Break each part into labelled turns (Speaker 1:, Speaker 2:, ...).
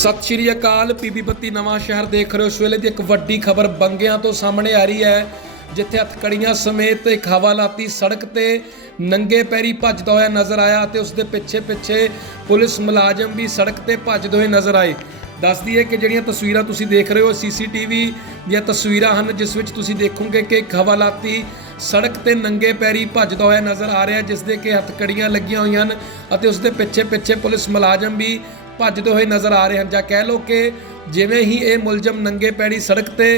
Speaker 1: ਸਤਿ ਸ਼੍ਰੀ ਅਕਾਲ। ਪੀਬੀ ਬੱਤੀ ਨਵਾਂ ਸ਼ਹਿਰ ਦੇਖ ਰਹੇ ਹੋ। ਇਸ ਵੇਲੇ ਦੀ ਇੱਕ ਵੱਡੀ ਖਬਰ ਬੰਗਿਆਂ ਤੋਂ ਸਾਹਮਣੇ ਆ ਰਹੀ ਹੈ। ਜਿੱਥੇ ਹੱਥਕੜੀਆਂ ਸਮੇਤ ਇੱਕ ਹਵਾਲਾਤੀ ਸੜਕ ਤੇ ਨੰਗੇ ਪੈਰੀ ਭੱਜਦਾ ਹੋਇਆ ਨਜ਼ਰ ਆਇਆ ਅਤੇ ਉਸ ਦੇ ਪਿੱਛੇ ਪਿੱਛੇ ਪੁਲਿਸ ਮੁਲਾਜ਼ਮ ਵੀ ਸੜਕ ਤੇ ਭੱਜਦੇ ਹੋਏ ਨਜ਼ਰ ਆਏ। ਦੱਸਦੀ ਹੈ ਕਿ ਜਿਹੜੀਆਂ ਤਸਵੀਰਾਂ ਤੁਸੀਂ ਦੇਖ ਰਹੇ ਹੋ, ਸੀਸੀਟੀਵੀ ਦੀਆਂ ਤਸਵੀਰਾਂ ਹਨ, ਜਿਸ ਵਿੱਚ ਤੁਸੀਂ ਦੇਖੋਗੇ ਕਿ ਇੱਕ ਹਵਾਲਾਤੀ ਸੜਕ ਤੇ ਨੰਗੇ ਪੈਰੀ ਭੱਜਦਾ ਹੋਇਆ ਨਜ਼ਰ ਆ ਰਿਹਾ ਜਿਸ ਦੇ ਕਿ ਹੱਥਕੜੀਆਂ ਲੱਗੀਆਂ ਹੋਈਆਂ ਹਨ ਅਤੇ ਉਸ ਦੇ ਪਿੱਛੇ ਪਿੱਛੇ ਪੁਲਿਸ ਮੁਲਾਜ਼ਮ ਵੀ ਭੱਜਦੇ ਹੋਏ ਨਜ਼ਰ ਆ ਰਹੇ ਹਨ ਜਾਂ ਕਹਿ ਲਓ ਕਿ ਜਿਵੇਂ ਹੀ ਇਹ ਮੁਲਜ਼ਮ ਨੰਗੇ ਪੈਰੀ ਸੜਕ ਤੇ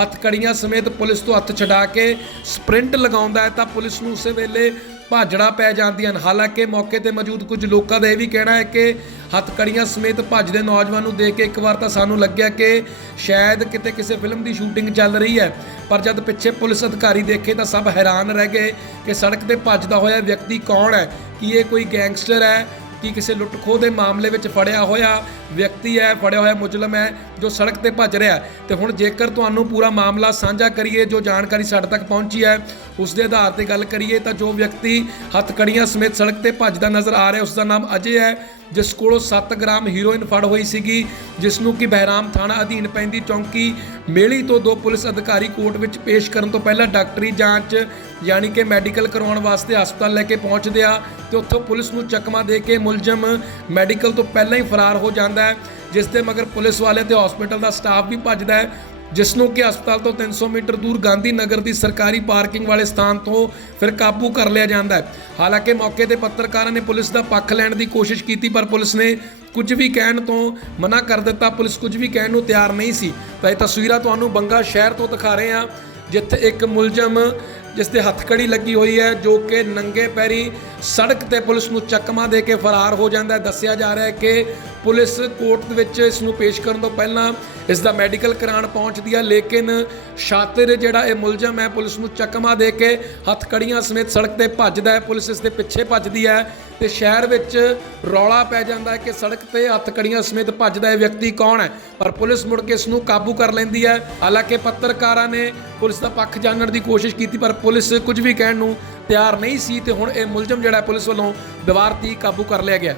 Speaker 1: ਹੱਥਕੜੀਆਂ ਸਮੇਤ ਪੁਲਿਸ ਤੋਂ ਹੱਥ ਛਡਾ ਕੇ ਸਪ੍ਰਿੰਟ ਲਗਾਉਂਦਾ ਹੈ ਤਾਂ ਪੁਲਿਸ ਨੂੰ ਉਸੇ ਵੇਲੇ ਭਾਜੜਾ ਪੈ ਜਾਂਦੀਆਂ ਹਨ। ਹਾਲਾਂਕਿ ਮੌਕੇ ਤੇ ਮੌਜੂਦ ਕੁਝ ਲੋਕਾਂ ਦਾ ਇਹ ਵੀ ਕਹਿਣਾ ਹੈ ਕਿ ਹੱਥਕੜੀਆਂ ਸਮੇਤ ਭੱਜਦੇ ਨੌਜਵਾਨ ਨੂੰ ਦੇਖ ਕੇ ਇੱਕ ਵਾਰ ਤਾਂ ਸਾਨੂੰ ਲੱਗਿਆ ਕਿ ਸ਼ਾਇਦ ਕਿਤੇ ਕਿਸੇ ਫਿਲਮ ਦੀ ਸ਼ੂਟਿੰਗ ਚੱਲ ਰਹੀ ਹੈ। ਪਰ ਜਦ ਪਿੱਛੇ ਪੁਲਿਸ ਅਧਿਕਾਰੀ ਦੇਖੇ ਤਾਂ ਸਭ ਹੈਰਾਨ ਰਹਿ ਗਏ ਕਿ ਸੜਕ ਤੇ ਭੱਜਦਾ ਹੋਇਆ ਵਿਅਕਤੀ ਕੌਣ ਹੈ? ਕੀ ਇਹ ਕੋਈ ਗੈਂਗਸਟਰ ਹੈ? ਕਿ ਕਿਸੇ ਲੁੱਟ ਖੋਹ ਦੇ ਮਾਮਲੇ ਵਿੱਚ ਫੜਿਆ ਹੋਇਆ ਵਿਅਕਤੀ ਹੈ, ਫੜਿਆ ਹੋਇਆ ਮੁਜ਼ਲਮ ਹੈ, ਜੋ ਸੜਕ ਤੇ ਭੱਜ ਰਿਹਾ ਹੈ। ਤੇ ਹੁਣ ਜੇਕਰ ਤੁਹਾਨੂੰ ਪੂਰਾ ਮਾਮਲਾ ਸਾਂਝਾ ਕਰੀਏ, ਜੋ ਜਾਣਕਾਰੀ ਸਾਡੇ ਤੱਕ ਪਹੁੰਚੀ ਹੈ, ਉਸ ਦੇ ਆਧਾਰ ਤੇ ਗੱਲ ਕਰੀਏ ਤਾਂ ਜੋ ਵਿਅਕਤੀ ਹੱਥਕੜੀਆਂ ਸਮੇਤ ਸੜਕ ਤੇ ਭੱਜਦਾ ਨਜ਼ਰ ਆ ਰਿਹਾ ਉਸ ਦਾ ਨਾਮ ਅਜੇ ਹੈ ਜਿਸ ਕੋਲੋਂ 7 ਗ੍ਰਾਮ ਹੀਰੋਇਨ ਫੜ ਹੋਈ ਸੀਗੀ, ਜਿਸ ਨੂੰ ਕਿ ਬਹਿਰਾਮ ਥਾਣਾ ਅਧੀਨ ਪੈਂਦੀ ਚੌਂਕੀ ਮੇਲੀ ਤੋਂ ਦੋ ਪੁਲਿਸ ਅਧਿਕਾਰੀ ਕੋਰਟ ਵਿੱਚ ਪੇਸ਼ ਕਰਨ ਤੋਂ ਪਹਿਲਾਂ ਡਾਕਟਰੀ ਜਾਂਚ, ਯਾਨੀ ਕਿ ਮੈਡੀਕਲ ਕਰਵਾਉਣ ਵਾਸਤੇ ਹਸਪਤਾਲ ਲੈ ਕੇ ਪਹੁੰਚਦੇ ਆ ਤੇ ਉੱਥੋਂ ਪੁਲਿਸ ਨੂੰ ਚੱਕਮਾ ਦੇ ਕੇ ਮੁਲਜ਼ਮ ਮੈਡੀਕਲ ਤੋਂ ਪਹਿਲਾਂ ਹੀ ਫਰਾਰ ਹੋ ਜਾਂਦਾ ਹੈ, ਜਿਸ ਦੇ ਮਗਰ ਪੁਲਿਸ ਵਾਲੇ ਤੇ ਹਸਪੀਟਲ ਦਾ ਸਟਾਫ ਵੀ ਭੱਜਦਾ ਹੈ। ਜਿਸ ਨੂੰ ਕਿ ਹਸਪਤਾਲ ਤੋਂ 300 ਮੀਟਰ ਦੂਰ ਗਾਂਧੀ ਨਗਰ ਦੀ ਸਰਕਾਰੀ ਪਾਰਕਿੰਗ ਵਾਲੇ ਸਥਾਨ ਤੋਂ ਫਿਰ ਕਾਬੂ ਕਰ ਲਿਆ ਜਾਂਦਾ ਹੈ। ਹਾਲਾਂਕਿ ਮੌਕੇ ਤੇ ਪੱਤਰਕਾਰਾਂ ਨੇ ਪੁਲਿਸ ਦਾ ਪੱਖ ਲੈਣ ਦੀ ਕੋਸ਼ਿਸ਼ ਕੀਤੀ, ਪਰ ਪੁਲਿਸ ਨੇ ਕੁਝ ਵੀ ਕਹਿਣ ਤੋਂ ਮਨਾ ਕਰ ਦਿੱਤਾ। ਪੁਲਿਸ ਕੁਝ ਵੀ ਕਹਿਣ ਨੂੰ ਤਿਆਰ ਨਹੀਂ ਸੀ। ਤਾਂ ਇਹ ਤਸਵੀਰਾਂ ਤੁਹਾਨੂੰ ਬੰਗਾ ਸ਼ਹਿਰ ਤੋਂ ਦਿਖਾ ਰਹੇ ਹਾਂ, ਜਿੱਥੇ ਇੱਕ ਮੁਲਜ਼ਮ ਜਿਸ 'ਤੇ ਹੱਥਕੜੀ ਲੱਗੀ ਹੋਈ ਹੈ, ਜੋ ਕਿ ਨੰਗੇ ਪੈਰੀ ਸੜਕ ਤੇ ਪੁਲਿਸ ਨੂੰ ਚੱਕਮਾ ਦੇ ਕੇ ਫਰਾਰ ਹੋ ਜਾਂਦਾ ਹੈ। ਦੱਸਿਆ ਜਾ ਰਿਹਾ ਹੈ ਕਿ ਪੁਲਿਸ ਕੋਰਟ ਦੇ ਵਿੱਚ ਇਸ ਨੂੰ ਪੇਸ਼ ਕਰਨ ਤੋਂ ਪਹਿਲਾਂ ਇਸ ਦਾ ਮੈਡੀਕਲ ਕਰਾਉਣ ਪਹੁੰਚਦੀ ਹੈ, ਲੇਕਿਨ ਸ਼ਾਤਿਰ ਜਿਹੜਾ ਇਹ ਮੁਲਜ਼ਮ ਹੈ, ਪੁਲਿਸ ਨੂੰ ਚੱਕਮਾ ਦੇ ਕੇ ਹੱਥਕੜੀਆਂ ਸਮੇਤ ਸੜਕ ਤੇ ਭੱਜਦਾ ਹੈ। ਪੁਲਿਸ ਇਸ ਦੇ ਪਿੱਛੇ ਭੱਜਦੀ ਹੈ ਤੇ ਸ਼ਹਿਰ ਵਿੱਚ ਰੌਲਾ ਪੈ ਜਾਂਦਾ ਹੈ ਕਿ ਸੜਕ ਤੇ ਹੱਥਕੜੀਆਂ ਸਮੇਤ ਭੱਜਦਾ ਇਹ ਵਿਅਕਤੀ ਕੌਣ ਹੈ। ਪਰ ਪੁਲਿਸ ਮੁੜ ਕੇ ਇਸ ਨੂੰ ਕਾਬੂ ਕਰ ਲੈਂਦੀ ਹੈ। ਹਾਲਾਂਕਿ ਪੱਤਰਕਾਰਾਂ ਨੇ ਪੁਲਿਸ ਦਾ ਪੱਖ ਜਾਣਨ ਦੀ ਕੋਸ਼ਿਸ਼ ਕੀਤੀ, ਪਰ ਪੁਲਿਸ ਕੁਝ ਵੀ ਕਹਿਣ ਨੂੰ ਤਿਆਰ ਨਹੀਂ ਸੀ ਤੇ ਹੁਣ ਇਹ ਮੁਲਜ਼ਮ ਜਿਹੜਾ ਪੁਲਿਸ ਵੱਲੋਂ ਦੀਵਾਰ 'ਤੇ ਕਾਬੂ ਕਰ ਲਿਆ ਗਿਆ।